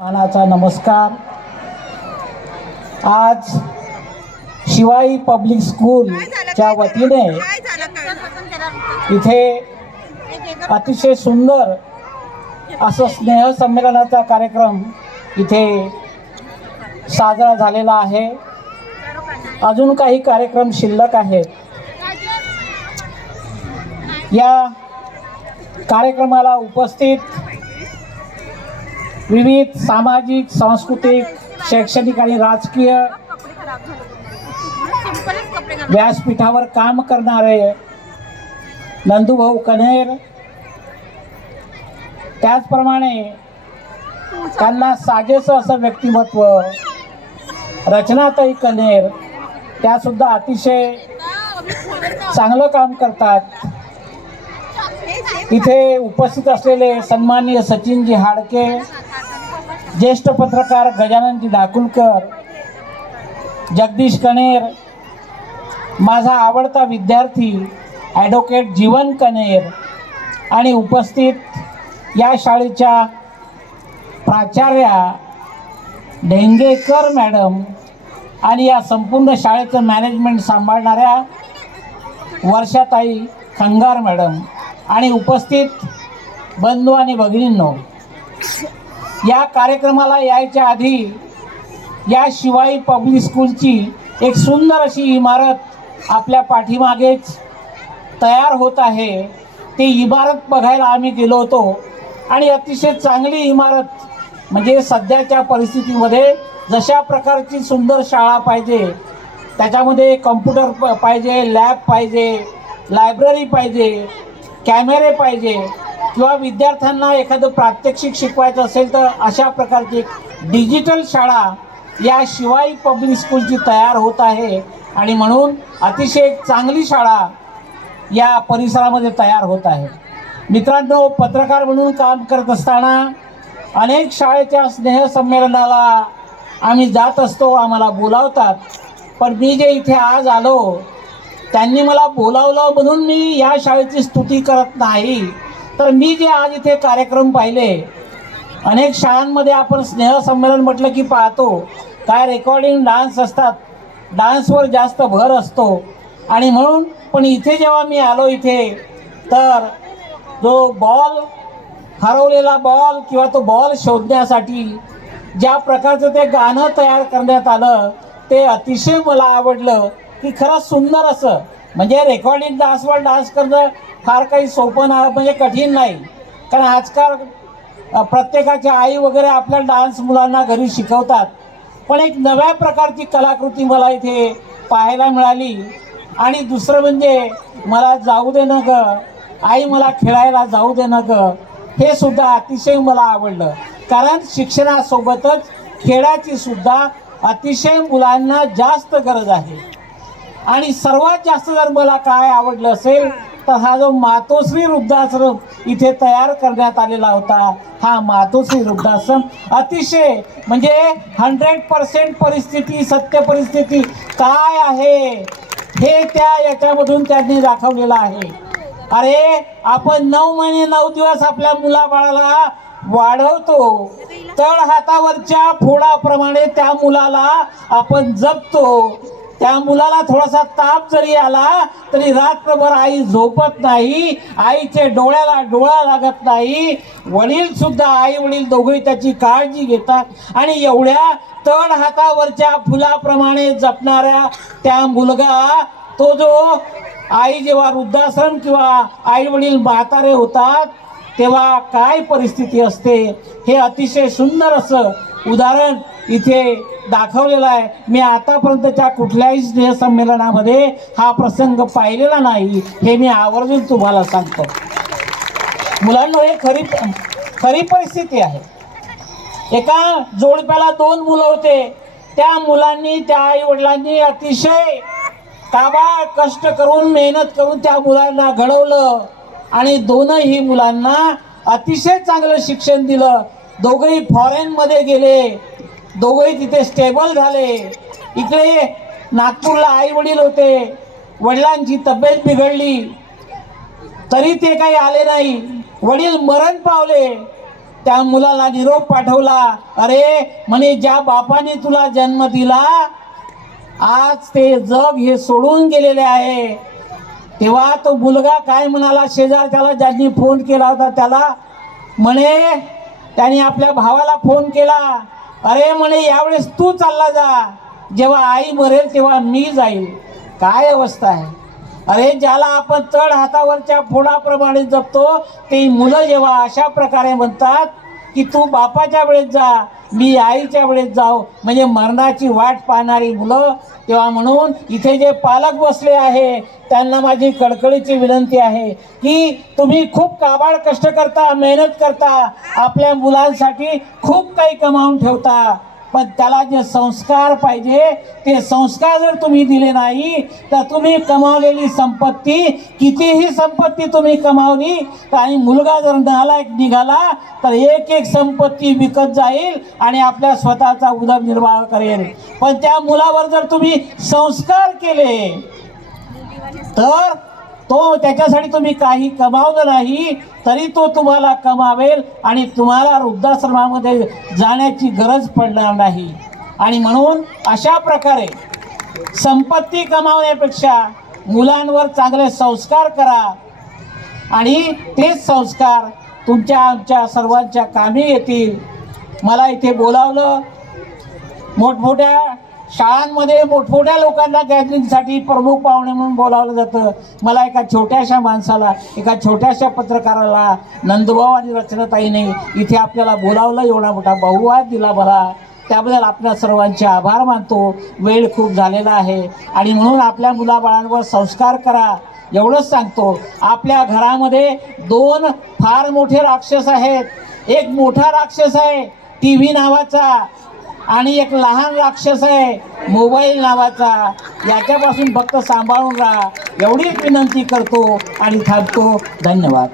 मानाचा नमस्कार. आज शिवाई पब्लिक स्कूलच्या वतीने इथे अतिशय सुंदर असं स्नेहसंमेलनाचा कार्यक्रम इथे साजरा झालेला आहे. अजून काही कार्यक्रम शिल्लक आहेत. या कार्यक्रमाला उपस्थित विविध सामाजिक सांस्कृतिक शैक्षणिक आणि राजकीय व्यासपीठावर काम करणारे नंदूभाऊ कन्हेर त्याचप्रमाणे त्यांना साजेसं असं व्यक्तिमत्व रचनाताई कन्हेर त्यासुद्धा अतिशय चांगलं काम करतात. इथे उपस्थित असलेले सन्माननीय सचिनजी हाडके ज्येष्ठ पत्रकार गजाननजी दाकुलकर जगदीश कणेर माझा आवडता विद्यार्थी ॲडव्होकेट जीवन कणेर आणि उपस्थित या शाळेच्या प्राचार्या ढेंगेकर मॅडम आणि या संपूर्ण शाळेचं मॅनेजमेंट सांभाळणाऱ्या वर्षाताई खंगार मॅडम आणि उपस्थित बंधू आणि भगिनींनो या कार्यक्रमाला यायच्या आधी या शिवाई पब्लिक स्कूलची एक सुंदर अशी इमारत आपल्या पाठीमागेच तयार होत आहे. ती इमारत बघायला आम्ही गेलो होतो. आणि अतिशय चांगली इमारत म्हणजे सध्याच्या परिस्थितीमध्ये जशा प्रकारची सुंदर शाळा पाहिजे त्याच्यामध्ये कम्प्युटर प पाहिजे लॅब पाहिजे लायब्ररी पाहिजे कॅमेरे पाहिजे किंवा विद्यार्थ्यांना एखादं प्रात्यक्षिक शिकवायचं असेल तर अशा प्रकारची डिजिटल शाळा या शिवाई पब्लिक स्कूलची तयार होत आहे. आणि म्हणून अतिशय चांगली शाळा या परिसरामध्ये तयार होत आहे. मित्रांनो पत्रकार म्हणून काम करत असताना अनेक शाळेच्या स्नेहसंमेलनाला आम्ही जात असतो आम्हाला बोलावतात. पण मी जे इथे आज आलो त्यांनी मला बोलावलं म्हणून मी या शाळेची स्तुती करत नाही. तर मी जे आज इथे कार्यक्रम पाहिले अनेक शाळांमध्ये आपण स्नेहसंमेलन म्हटलं की पाहतो. काय रेकॉर्डिंग डान्स असतात डान्सवर जास्त भर असतो. आणि म्हणून पण इथे जेव्हा मी आलो इथे तर जो बॉल हरवलेला बॉल किंवा तो बॉल शोधण्यासाठी ज्या प्रकारचं ते गाणं तयार करण्यात आलं ते अतिशय मला आवडलं की खरंच सुंदर असं. म्हणजे रेकॉर्डिंग डान्सवर डान्स करणं फार काही सोपं ना म्हणजे कठीण नाही. कारण आजकाल प्रत्येकाच्या आई वगैरे आपल्या डान्स मुलांना घरी शिकवतात. पण एक नव्या प्रकारची कलाकृती मला इथे पाहायला मिळाली. आणि दुसरं म्हणजे मला जाऊ दे न ग आई मला खेळायला जाऊ दे न ग हे सुद्धा अतिशय मला आवडलं. कारण शिक्षणासोबतच खेळाची सुद्धा अतिशय मुलांना जास्त गरज आहे. आणि सर्वात जास्त जर मला काय आवडलं असेल तर हा जो मातोश्री वृद्धाश्रम इथे तयार करण्यात आलेला होता हा मातोश्री वृद्धाश्रम अतिशय म्हणजे हंड्रेड पर्सेंट परिस्थिती सत्य परिस्थिती काय आहे हे त्या याच्यामधून त्यांनी दाखवलेलं आहे. अरे आपण नऊ महिने नऊ दिवस आपल्या मुलाबाळाला वाढवतो तळ हातावरच्या फोडाप्रमाणे त्या मुलाला आपण जपतो त्या मुलाला थोडासा ताप जरी आला तरी रात्रभर आई झोपत नाही आईचे डोळ्याला डोळा लागत नाही. वडील सुद्धा आई वडील दोघेही त्याची काळजी घेतात. आणि एवढ्या तण हातावरच्या फुलाप्रमाणे जपणाऱ्या त्या मुलगा तो जो आई जेव्हा वृद्धाश्रम किंवा आई वडील म्हातारे होतात तेव्हा काय परिस्थिती असते? हे अतिशय सुंदर असं उदाहरण इथे दाखवलेला आहे. मी आतापर्यंतच्या कुठल्याही स्नेहसंमेलनामध्ये हा प्रसंग पाहिलेला नाही. हे मी आवर्जून तुम्हाला सांगतो. मुलांना हे खरी खरी परिस्थिती आहे. एका जोडप्याला दोन मुलं होते. त्या मुलांनी त्या आई वडिलांनी अतिशय काबाळ कष्ट करून मेहनत करून त्या मुलांना घडवलं आणि दोनही मुलांना अतिशय चांगलं शिक्षण दिलं. दोघंही फॉरेनमध्ये गेले. दोघंही तिथे स्टेबल झाले. इकडे नागपूरला आई वडील होते. वडिलांची तब्येत बिघडली. तरी ते काही आले नाही. वडील मरण पावले. त्या मुलाला निरोप पाठवला. अरे म्हणे ज्या बापाने तुला जन्म दिला आज ते जग हे सोडून गेलेले आहे. तेव्हा तो मुलगा काय म्हणाला? शेजार त्याला ज्यांनी फोन केला होता त्याला म्हणे त्याने आपल्या भावाला फोन केला. अरे म्हणे यावेळेस तू चालला जा. जेव्हा आई मरेल तेव्हा मी जाईल काय अवस्था आहे? अरे ज्याला आपण तळ हातावरच्या फोडाप्रमाणे जपतो ते मुलं जेव्हा अशा प्रकारे म्हणतात की तू बापाच्या वेळेस जा मी आईच्या वेळेस जाऊ. म्हणजे मरणाची वाट पाहणारी मुलं तेव्हा म्हणून इथे जे पालक बसले आहे त्यांना माझी कळकळीची विनंती आहे की तुम्ही खूप काबाड कष्ट करता मेहनत करता आपल्या मुलांसाठी खूप काही कमावून ठेवता. पण त्याला जे संस्कार पाहिजे ते संस्कार जर तुम्ही दिले नाही तर तुम्ही कमावलेली संपत्ती कितीही संपत्ती तुम्ही कमावली तर आणि मुलगा जर नालायक निघाला तर एक एक संपत्ती विकत जाईल आणि आपल्या स्वतःचा उदरनिर्वाह करेल. पण त्या मुलावर जर तुम्ही संस्कार केले तर तो त्याच्यासाठी तुम्ही काही कमावलं नाही तरी तो तुम्हाला कमावेल आणि तुम्हाला वृद्धाश्रमामध्ये जाण्याची गरज पडणार नाही. आणि म्हणून अशा प्रकारे संपत्ती कमावण्यापेक्षा मुलांवर चांगले संस्कार करा आणि तेच संस्कार तुमच्या आमच्या सर्वांच्या कामी येतील. मला इथे बोलावलं. मोठमोठ्या शाळांमध्ये मोठमोठ्या लोकांना गॅदरिंगसाठी प्रमुख पाहुणे म्हणून बोलावलं जातं. मला एका छोट्याशा माणसाला एका छोट्याशा पत्रकाराला नंदुभाऊ आणि रचनाताईने इथे आपल्याला बोलावलं एवढा मोठा बहुवाद दिला मला. त्याबद्दल आपल्या सर्वांचे आभार मानतो. वेळ खूप झालेला आहे. आणि म्हणून आपल्या मुलाबाळांवर संस्कार करा. एवढंच सांगतो. आपल्या घरामध्ये दोन फार मोठे राक्षस आहेत. एक मोठा राक्षस आहे टी व्ही नावाचा. आणि एक लहान राक्षस आहे मोबाईल नावाचा. याच्यापासून फक्त सांभाळून राहा. एवढीच विनंती करतो आणि थांबतो. धन्यवाद.